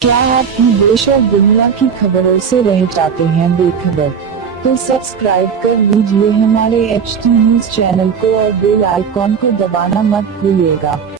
क्या आप देश और दुनिया की खबरों से रह जाते हैं बेखबर? तो सब्सक्राइब कर लीजिए हमारे HT न्यूज चैनल को और बेल आइकॉन को दबाना मत भूलिएगा।